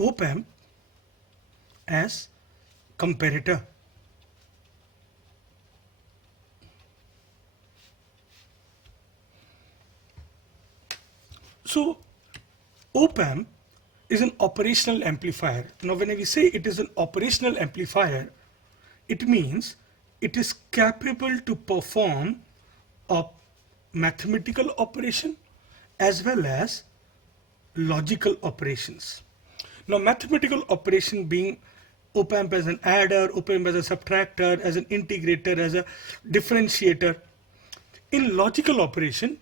op amp as comparator. So op amp is an operational amplifier. Now when we say it is an operational amplifier, it means it is capable to perform a mathematical operation as well as logical operations. Now mathematical operation being op amp as an adder, op amp as a subtractor, as an integrator, as a differentiator. In logical operation,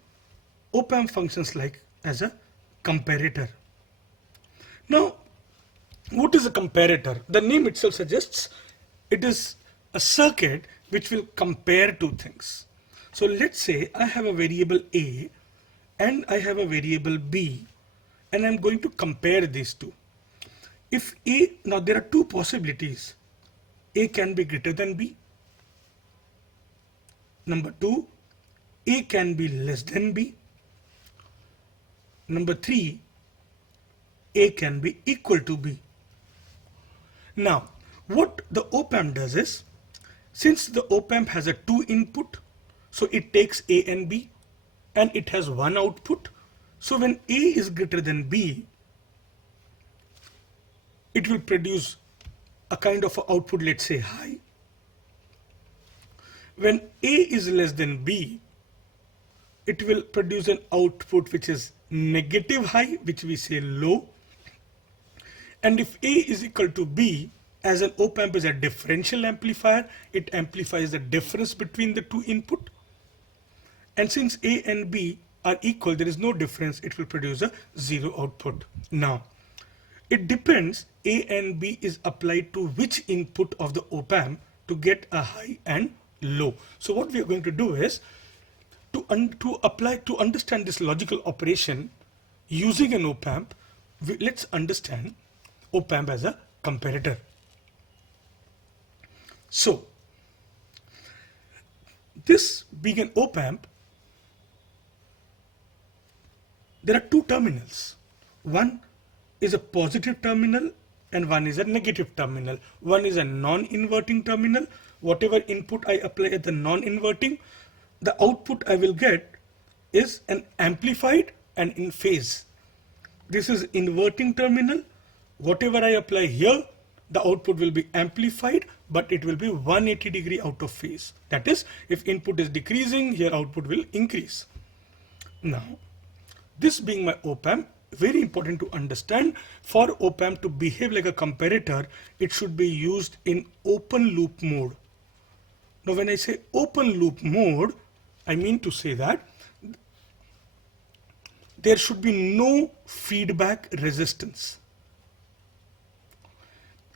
op amp functions like as a comparator. Now, what is a comparator? The name itself suggests it is a circuit which will compare two things. So let's say I have a variable A and I have a variable B, and I'm going to compare these two. If A, now there are two possibilities. A can be greater than B. Number two, A can be less than B. Number three, A can be equal to B. Now, what the op amp does is, since the op amp has a two input, so it takes A and B, and it has one output. So when A is greater than B, it will produce a kind of output, let's say high. When A is less than B, it will produce an output which is negative high, which we say low. And if A is equal to B, as an op amp is a differential amplifier, it amplifies the difference between the two input. And since A and B are equal, there is no difference, it will produce a zero output. Now, it depends A and B is applied to which input of the op amp to get a high and low. So what we are going to do is to understand this logical operation using an op amp, let's understand op amp as a comparator. So this being an op amp, there are two terminals. One is a positive terminal and one is a negative terminal. One is a non-inverting terminal. Whatever input I apply at the non-inverting, the output I will get is an amplified and in phase. This is inverting terminal. Whatever I apply here, the output will be amplified, but it will be 180 degree out of phase. That is, if input is decreasing, here output will increase. Now, this being my op amp, very important to understand, for op amp to behave like a comparator, it should be used in open loop mode. Now when I say open loop mode, I mean to say that there should be no feedback resistance.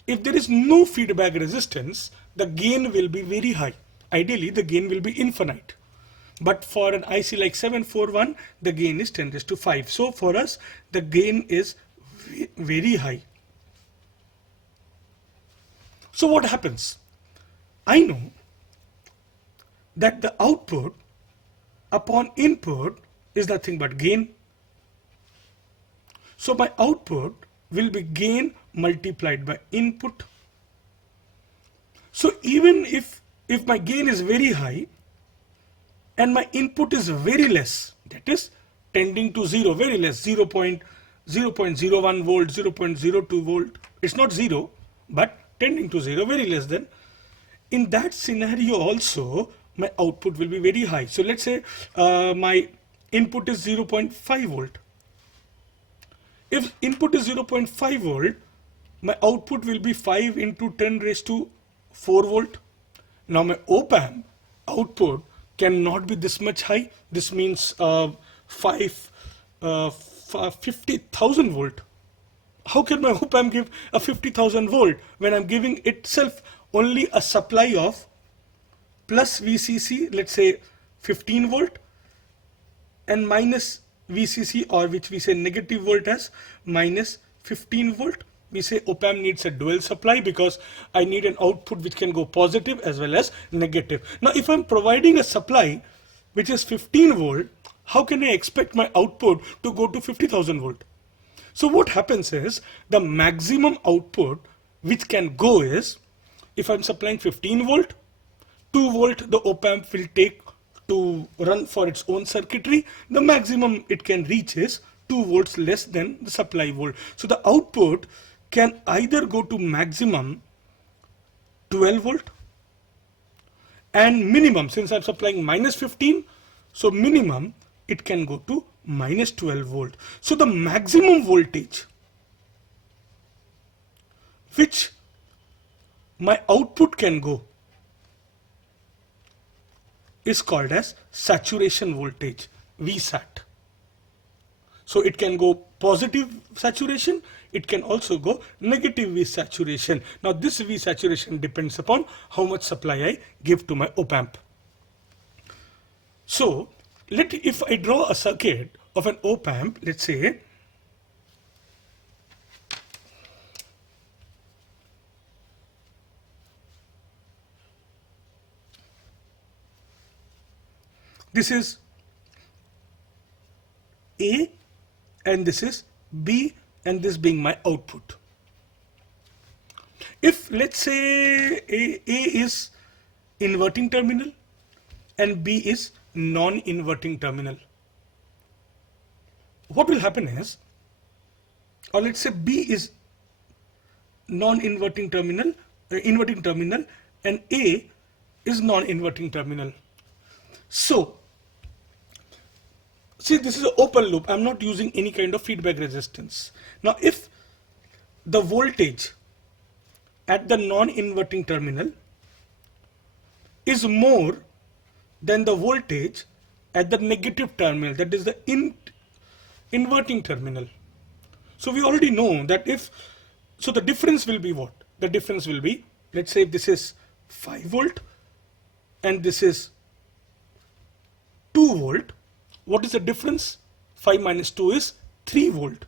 If there is no feedback resistance, the gain will be very high. Ideally, the gain will be infinite. But for an IC like 741, the gain is 10 raised to 5. So for us, the gain is very high. So what happens? I know that the output upon input is nothing but gain. So my output will be gain multiplied by input. So even if my gain is very high and my input is very less, that is tending to 0, very less, 0.01 volt, 0.02 volt, it's not 0, but tending to 0, very less than, in that scenario also my output will be very high. So let's say my input is 0.5 volt. If input is 0.5 volt, my output will be 5 into 10 raised to 4 volt. Now my op amp output cannot be this much high. This means 50,000 volt. How can my op amp give a 50,000 volt when I'm giving itself only a supply of plus VCC, let's say 15 volt, and minus VCC, or which we say negative volt as minus 15 volt. We say op amp needs a dual supply because I need an output which can go positive as well as negative. Now if I'm providing a supply which is 15 volt, how can I expect my output to go to 50,000 volt? So what happens is the maximum output which can go is, if I'm supplying 15 volt, 2 volt the op amp will take to run for its own circuitry. The maximum it can reach is 2 volts less than the supply volt. So the output can either go to maximum 12 volt and minimum, since I'm supplying minus 15, so minimum it can go to minus 12 volt. So the maximum voltage which my output can go is called as saturation voltage, Vsat. So it can go positive saturation, it can also go negative V saturation. Now this V saturation depends upon how much supply I give to my op amp. So if I draw a circuit of an op amp, let's say this is A and this is B and this being my output. If let's say A is inverting terminal and B is non-inverting terminal, what will happen is, or let's say B is non-inverting terminal, inverting terminal, and A is non-inverting terminal. So see, this is an open loop. I'm not using any kind of feedback resistance. Now if the voltage at the non-inverting terminal is more than the voltage at the negative terminal, that is the inverting terminal. So we already know that so the difference will be what? The difference will be, let's say if this is 5 volt and this is 2 volt, what is the difference? 5 minus 2 is 3 volt.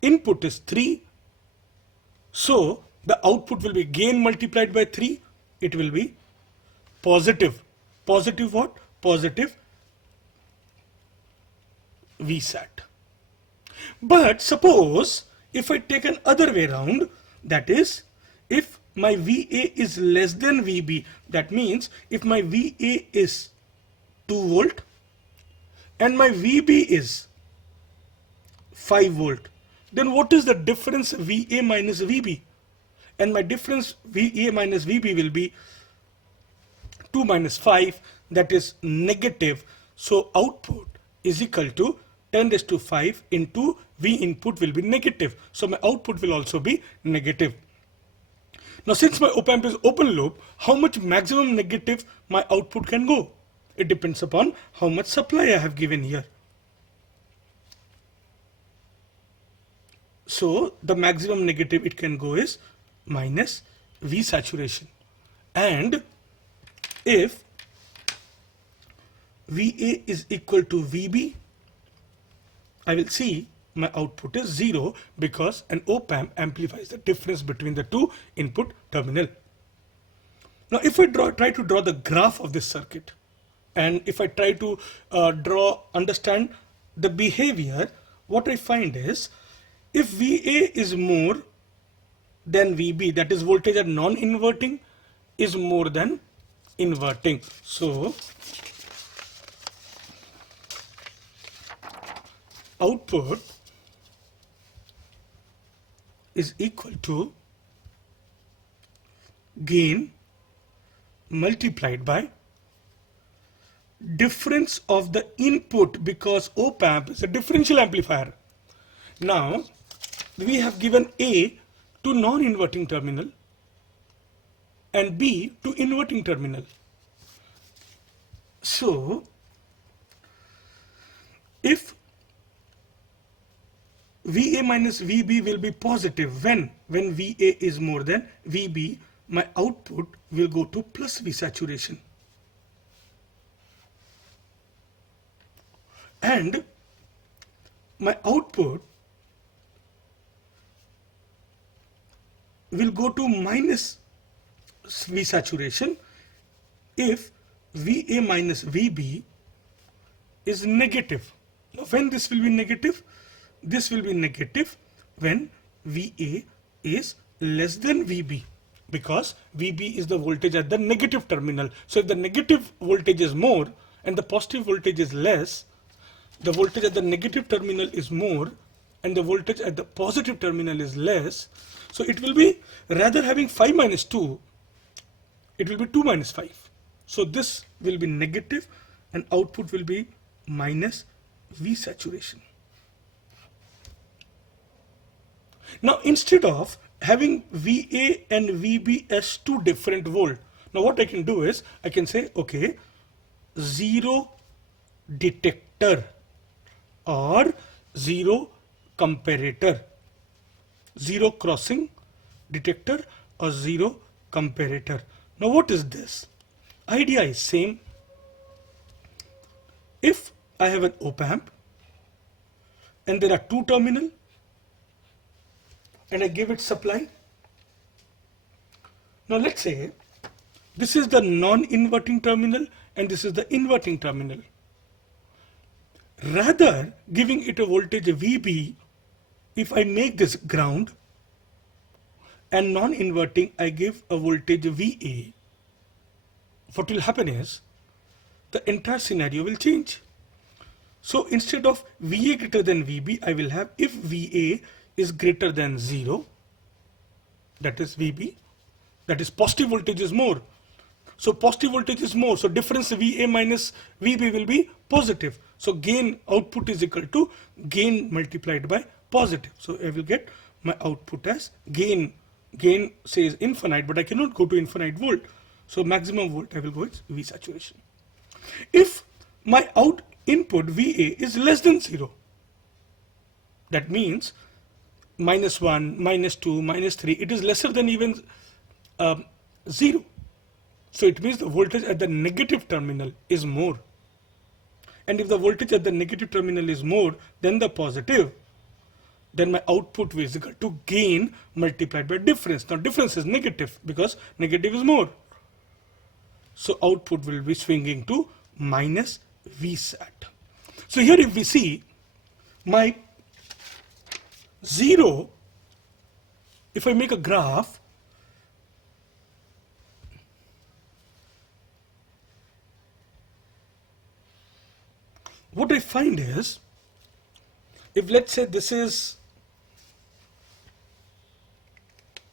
Input is 3. So the output will be gain multiplied by 3. It will be positive. Positive what? Positive Vsat. But suppose if I take an other way around, that is if my VA is less than VB, that means if my VA is 2 volt and my VB is 5 volt, then what is the difference VA minus VB? And my difference VA minus VB will be 2 minus 5, that is negative. So output is equal to 10 raised to 5 into V input will be negative. So my output will also be negative. Now since my op amp is open loop, how much maximum negative my output can go? It depends upon how much supply I have given here. So the maximum negative it can go is minus V saturation. And if VA is equal to VB, I will see my output is 0 because an op amp amplifies the difference between the two input terminal. Now if I try to draw the graph of this circuit, and if I try to understand the behavior, what I find is if VA is more than VB, that is voltage at non-inverting is more than inverting. So output is equal to gain multiplied by difference of the input, because op amp is a differential amplifier. Now we have given A to non-inverting terminal and B to inverting terminal. So if VA minus VB will be positive when VA is more than VB, my output will go to plus V saturation. And my output will go to minus V saturation if VA minus VB is negative. Now when this will be negative? This will be negative when VA is less than VB, because VB is the voltage at the negative terminal. So if the negative voltage is more and the positive voltage is less, the voltage at the negative terminal is more and the voltage at the positive terminal is less. So it will be, rather having 5 minus 2, it will be 2 minus 5. So this will be negative and output will be minus V saturation. Now instead of having VA and VB as two different volt, now what I can do is I can say, okay, 0 detector or 0 comparator, 0 crossing detector or 0 comparator. Now what is this? Idea is same. If I have an op amp and there are two terminal and I give it supply. Now let's say this is the non-inverting terminal and this is the inverting terminal. Rather giving it a voltage VB, if I make this ground and non-inverting I give a voltage VA, what will happen is the entire scenario will change. So instead of VA greater than VB, I will have, if VA is greater than 0, that is VB, that is positive voltage is more. So positive voltage is more, so difference VA minus VB will be positive. So gain output is equal to gain multiplied by positive. So I will get my output as gain. Gain says infinite, but I cannot go to infinite volt. So maximum volt I will go with V saturation. If my input VA is less than 0, that means minus 1, minus 2, minus 3, it is lesser than even 0. So it means the voltage at the negative terminal is more. And if the voltage at the negative terminal is more than the positive, then my output is equal to gain multiplied by difference. Now difference is negative because negative is more. So output will be swinging to minus Vsat. So here if we see my 0, if I make a graph, what I find is, if let's say this is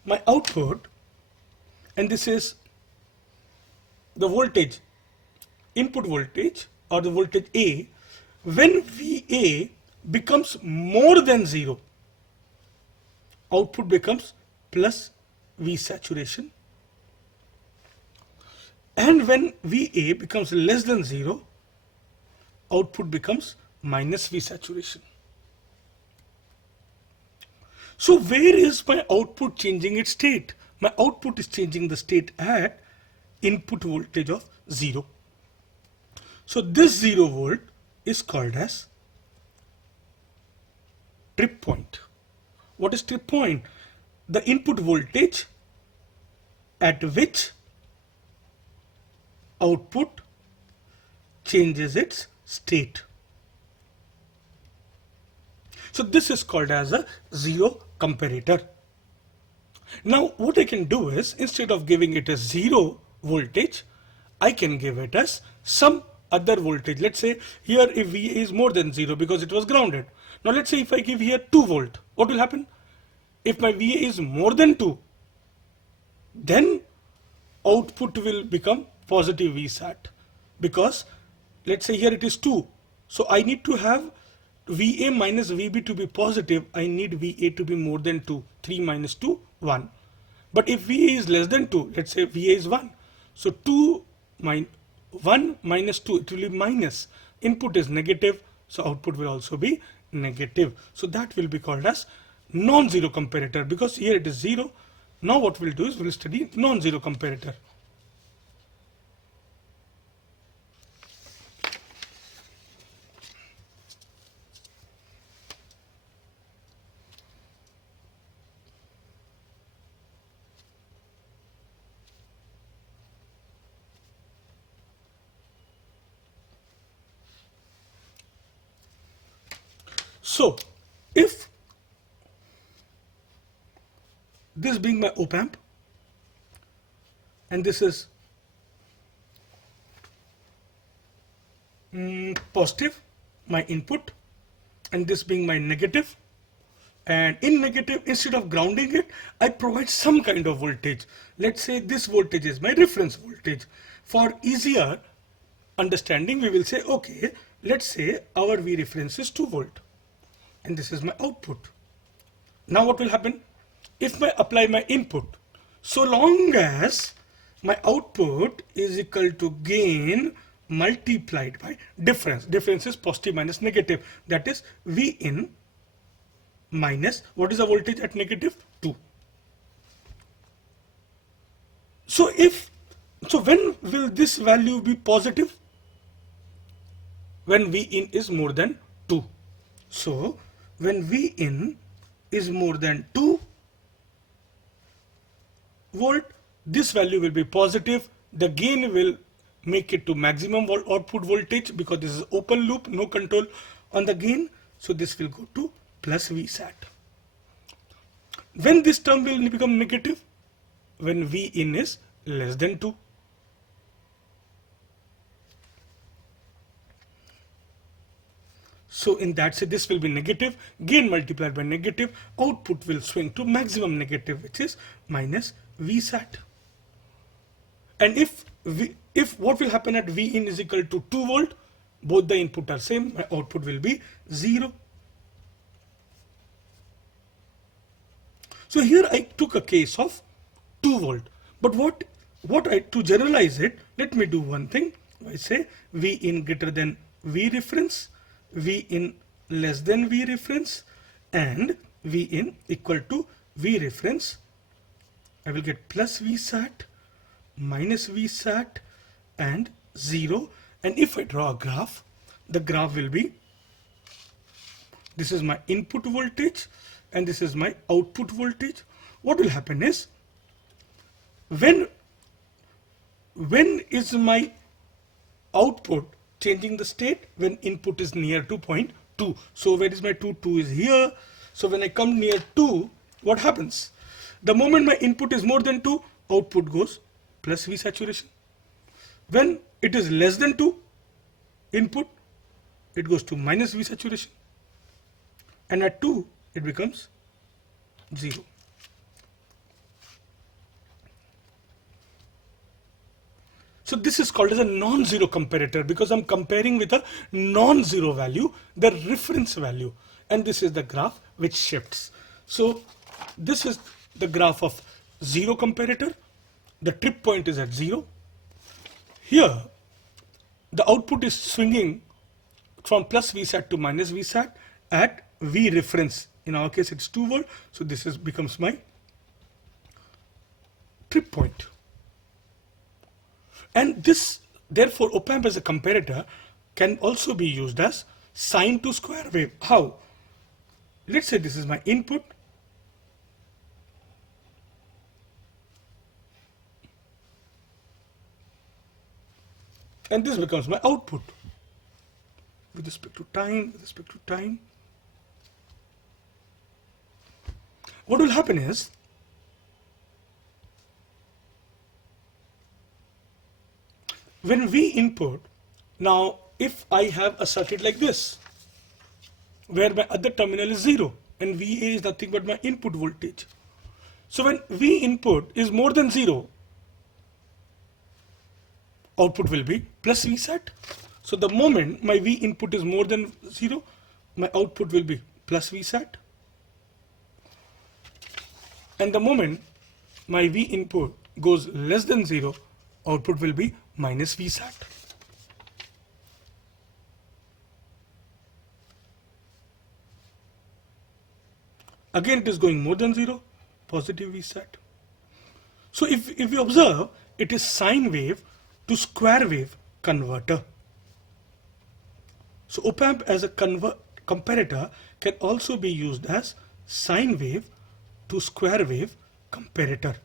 my output and this is the voltage, input voltage or the voltage A, when VA becomes more than 0, output becomes plus V saturation, and when VA becomes less than 0, output becomes minus V saturation. So where is my output changing its state? My output is changing the state at input voltage of 0. So this 0 volt is called as trip point. What is trip point? The input voltage at which output changes its state. So this is called as a 0 comparator. Now what I can do is, instead of giving it a 0 voltage, I can give it as some other voltage. Let's say here if VA is more than 0 because it was grounded. Now let's say if I give here 2 volt, what will happen? If my VA is more than 2, then output will become positive Vsat, because let's say here it is 2. So I need to have VA minus VB to be positive. I need VA to be more than 2. 3 minus 2, 1. But if VA is less than 2, let's say VA is 1. So 1 minus 2, it will be minus. Input is negative, so output will also be negative. So that will be called as non-zero comparator, because here it is 0. Now what we'll do is we'll study non-zero comparator. So if this being my op amp, and this is positive, my input, and this being my negative. And in negative, instead of grounding it, I provide some kind of voltage. Let's say this voltage is my reference voltage. For easier understanding, we will say, okay, let's say our V reference is 2 volt and this is my output. Now what will happen? If I apply my input, so long as my output is equal to gain multiplied by difference. Difference is positive minus negative. That is V in minus, what is the voltage at negative? 2. So when will this value be positive? When V in is more than 2. So when V in is more than 2 volt, this value will be positive. The gain will make it to maximum output voltage because this is open loop, no control on the gain. So this will go to plus Vsat. When this term will become negative? When V in is less than 2. So in that case, this will be negative, gain multiplied by negative, output will swing to maximum negative, which is minus Vsat. And if what will happen at V in is equal to 2 volt, both the input are same, my output will be 0. So here I took a case of 2 volt, but to generalize it, let me do one thing. I say V in greater than V reference, V in less than V reference, and V in equal to V reference. I will get plus Vsat, minus Vsat, and 0. And if I draw a graph, the graph will be, this is my input voltage and this is my output voltage. What will happen is, when is my output changing the state? When input is near to 0.2. So where is my 2? 2 is here. So when I come near 2, what happens? The moment my input is more than 2, output goes plus V saturation. When it is less than 2 input, it goes to minus V saturation. And at 2, it becomes 0. So this is called as a non-zero comparator because I'm comparing with a non-zero value, the reference value. And this is the graph which shifts. So this is the graph of zero comparator. The trip point is at 0. Here, the output is swinging from plus Vsat to minus Vsat at V reference. In our case, it's 2 volt. So this becomes my trip point. And this, therefore, op amp as a comparator can also be used as sine to square wave. How? Let's say this is my input. And this becomes my output. With respect to time, What will happen is, when V input, now if I have a circuit like this, where my other terminal is 0 and VA is nothing but my input voltage. So when V input is more than 0, output will be plus Vsat. So the moment my V input is more than 0, my output will be plus Vsat. And the moment my V input goes less than 0, output will be minus Vsat. Again, it is going more than 0, positive Vsat. So if you observe, it is sine wave to square wave converter. So op amp as a comparator can also be used as sine wave to square wave comparator.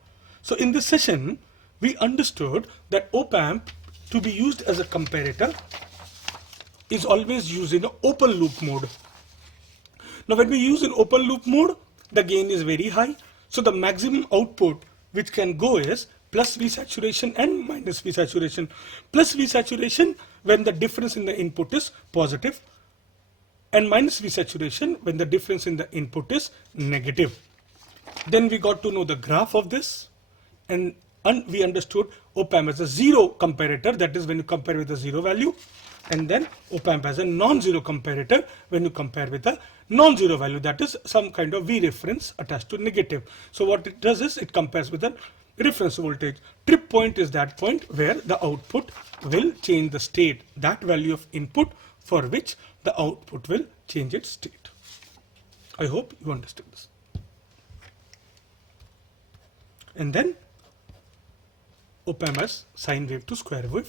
So in this session, we understood that op amp to be used as a comparator is always used in an open loop mode. Now when we use in open loop mode, the gain is very high. So the maximum output which can go is plus V saturation and minus V saturation. Plus V saturation when the difference in the input is positive, and minus V saturation when the difference in the input is negative. Then we got to know the graph of this, and we understood op-amp as a zero comparator, that is when you compare with a zero value, and then op-amp as a non-zero comparator when you compare with a non-zero value, that is some kind of V reference attached to negative. So what it does is it compares with a reference voltage. Trip point is that point where the output will change the state, that value of input for which the output will change its state. I hope you understood this. And then op-amp as sine wave to square wave